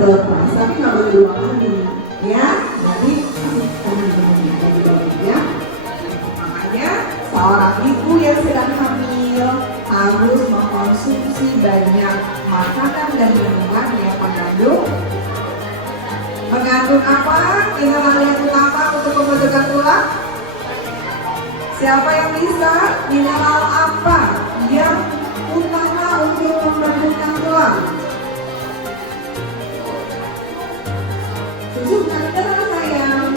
terlepas, tapi nggak boleh 2 kali, ya. Jadi ya. Makanya seorang ibu yang sedang hamil harus mengkonsumsi banyak makanan dan minuman yang mengandung apa? Mineral yang utama untuk pembentukan tulang. Siapa yang bisa? Mineral apa yang utama untuk pembentukan tulang? Susu bukan mineral, sayang.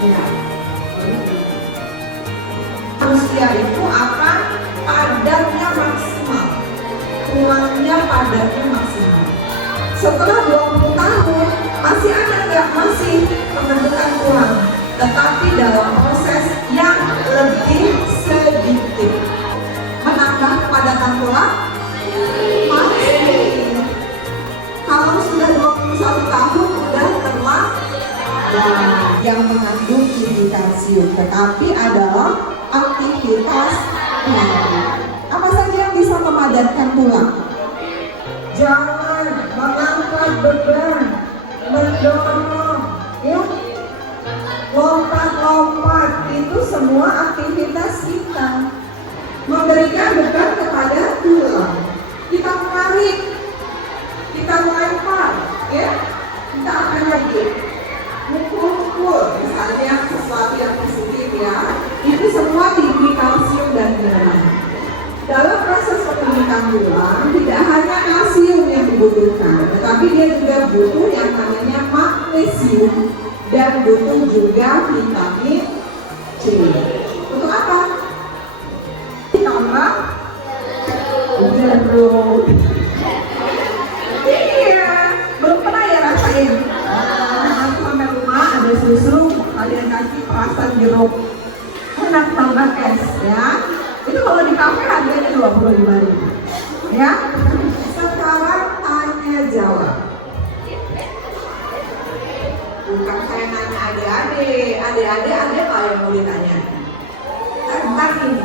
Ya. Usia itu akan padatnya maksimal, tulangnya padatnya maksimal. Setelah 20 tahun masih ada nggak? Masih pembentukan tulang, tetapi dalam proses yang lebih sedikit. Menambah kepadatan tulang masih. Kalau sudah 21 tahun udah terlambat. Yang mengandung tinggi kalsium, tetapi adalah aktivitas apa saja yang bisa memadatkan tulang? Jangan mengangkat beban, mendorong, ya, lompat-lompat, itu semua aktivitas kita memberikan beban kepada tulang. Kita menarik, kita melempar, ya, kita akan lagi mukul-mukul, misalnya sesuatu yang positif, ya, itu semua tinggi kalsium dan mineral. Dalam proses pembentukan tulang tidak hanya kalsium yang dibutuhkan, tetapi dia juga butuh yang namanya magnesium dan butuh juga vitamin C. Untuk apa? Ditambah jeruk. Iya, belum pernah ya rasain. Sampai rumah ada susu, kalian kasih perasan jeruk, enak banget es, ya. Itu kalau di kafe harganya 25.000, ya. Sekarang tanya jawab. Bukan saya nanya adik-adik ada nggak yang mau ditanya? Tentang ini.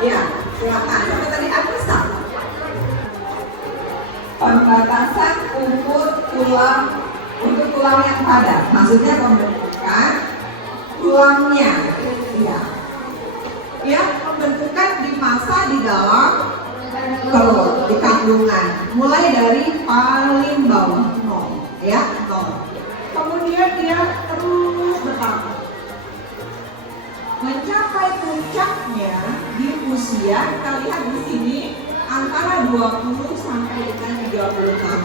Ya, silakan. Sampai tadi bisa. Pembatasan umur tulang untuk tulang yang padat, maksudnya pembentukan tulangnya, ya, pembentukan di masa di dalam perut, di kandungan, mulai dari paling bawah 0, ya, 0. Kemudian dia terus bertambah, mencapai puncaknya di usia, kita lihat di sini antara 20 sampai dengan 30 tahun.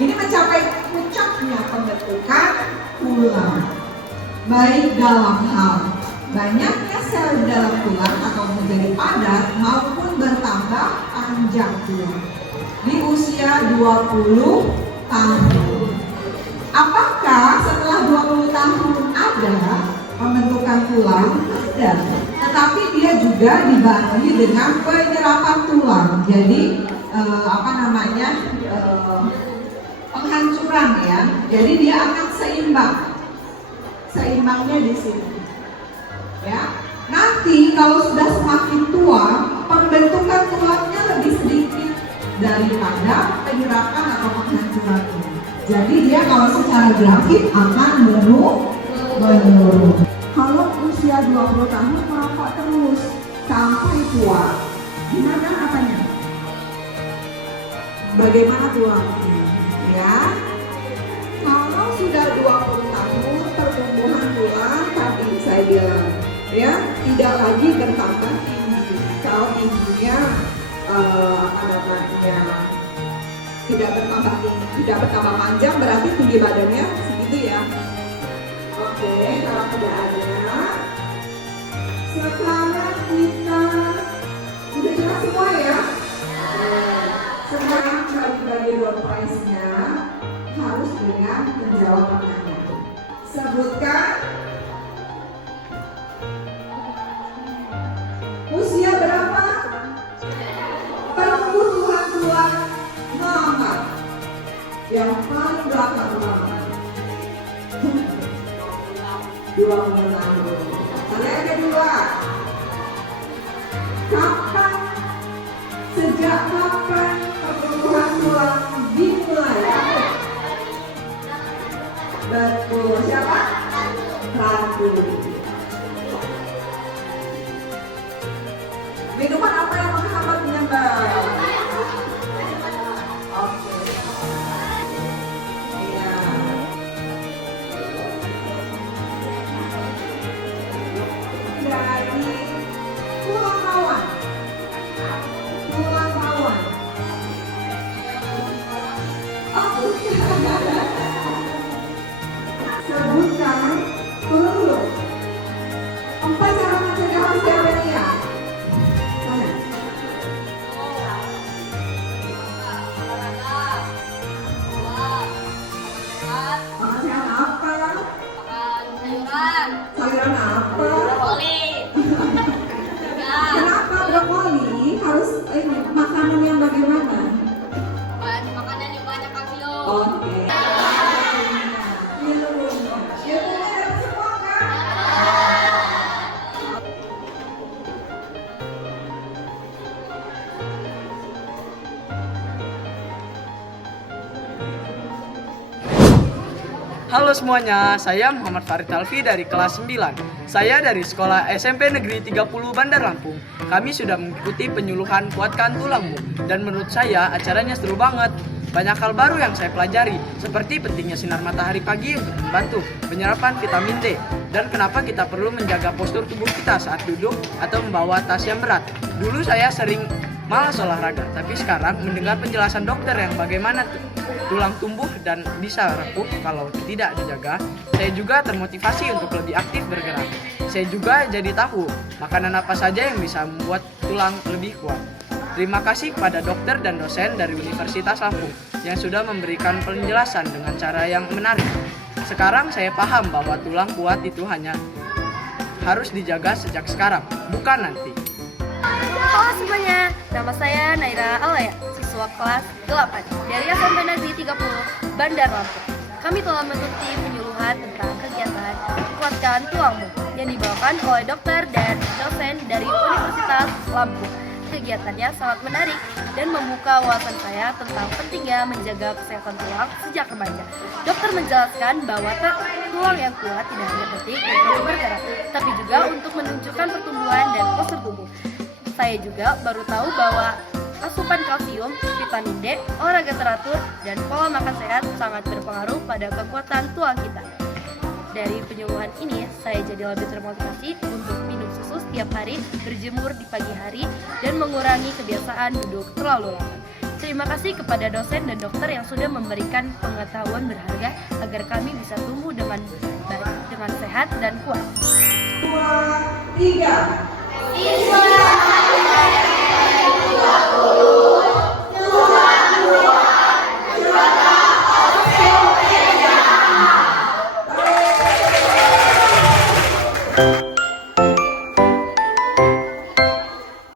Ini mencapai puncaknya pembentukan tulang, baik dalam hal banyaknya sel di dalam tulang atau menjadi padat maupun bertambah panjang tulang di usia 20 tahun. Apakah setelah 20 tahun ada pembentukan tulang? Ada, tetapi dia juga dibarengi dengan penyerapan tulang. Jadi penghancuran, ya. Jadi dia akan seimbang. Seimbangnya di sini, ya. Nanti kalau sudah semakin tua, pembentukan tulangnya lebih sedikit daripada penyerapan atau penghancuran ini. Jadi dia kalau secara grafik akan menurun. Kalau usia 20 tahun merokok terus sampai tua, gimana apanya? Bagaimana tulangnya? Ya, kalau sudah 20 tahun pertumbuhan tulang tadi saya bilang, ya, tidak lagi bertambah tinggi. Kalau tingginya tidak bertambah tinggi, tidak bertambah panjang, berarti tinggi badannya segitu, ya. Oke, kalau tidak ada, sekarang kita sudah jelas semua, ya. Sekarang bagi door prize-nya harus dengan menjawab pertanyaan. Sebutkan usia berapa pertumbuhan tulang normal yang paling belakang berapa? 26 tahun. Yang kedua, kapan Siapa? Ratu. Minuman apa yang menghambat menyambar? Oke. Iya. Dari tulang rawan. Tulang rawan. Oh, bukan. Sebutkan dulu 4 cara mencegah osteopenia. Mana? Makan sehat apa? Sayuran apa? Kenapa brokoli harus makanan yang bagaimana? Makanan yang banyak kalsium. Oke. Halo semuanya, saya Muhammad Farid Alfi dari kelas 9. Saya dari sekolah SMP Negeri 30 Bandar Lampung. Kami sudah mengikuti penyuluhan Kuatkan Tulangmu dan menurut saya acaranya seru banget. Banyak hal baru yang saya pelajari, seperti pentingnya sinar matahari pagi untuk membantu penyerapan vitamin D dan kenapa kita perlu menjaga postur tubuh kita saat duduk atau membawa tas yang berat. Dulu saya sering malas olahraga, tapi sekarang mendengar penjelasan dokter yang bagaimana tulang tumbuh dan bisa rapuh kalau tidak dijaga, saya juga termotivasi untuk lebih aktif bergerak. Saya juga jadi tahu makanan apa saja yang bisa membuat tulang lebih kuat. Terima kasih kepada dokter dan dosen dari Universitas Lampung yang sudah memberikan penjelasan dengan cara yang menarik. Sekarang saya paham bahwa tulang kuat itu hanya harus dijaga sejak sekarang, bukan nanti. Halo semuanya, nama saya Naira Alaya, siswa kelas 8 dari SMP Negeri 30 Bandar Lampung. Kami telah mengikuti penyuluhan tentang kegiatan Kuatkan Tulangmu yang dibawakan oleh dokter dan dosen dari Universitas Lampung. Kegiatannya sangat menarik dan membuka wawasan saya tentang pentingnya menjaga kesehatan tulang sejak remaja. Dokter menjelaskan bahwa tulang yang kuat tidak hanya penting untuk bergerak, tapi juga untuk menunjukkan pertumbuhan dan postur tubuh. Saya juga baru tahu bahwa asupan kalsium, vitamin D, olahraga teratur, dan pola makan sehat sangat berpengaruh pada kekuatan tulang kita. Dari penyuluhan ini, saya jadi lebih termotivasi untuk minum susu setiap hari, berjemur di pagi hari, dan mengurangi kebiasaan duduk terlalu lama. Terima kasih kepada dosen dan dokter yang sudah memberikan pengetahuan berharga agar kami bisa tumbuh dengan baik, dengan sehat dan kuat. 2, 3.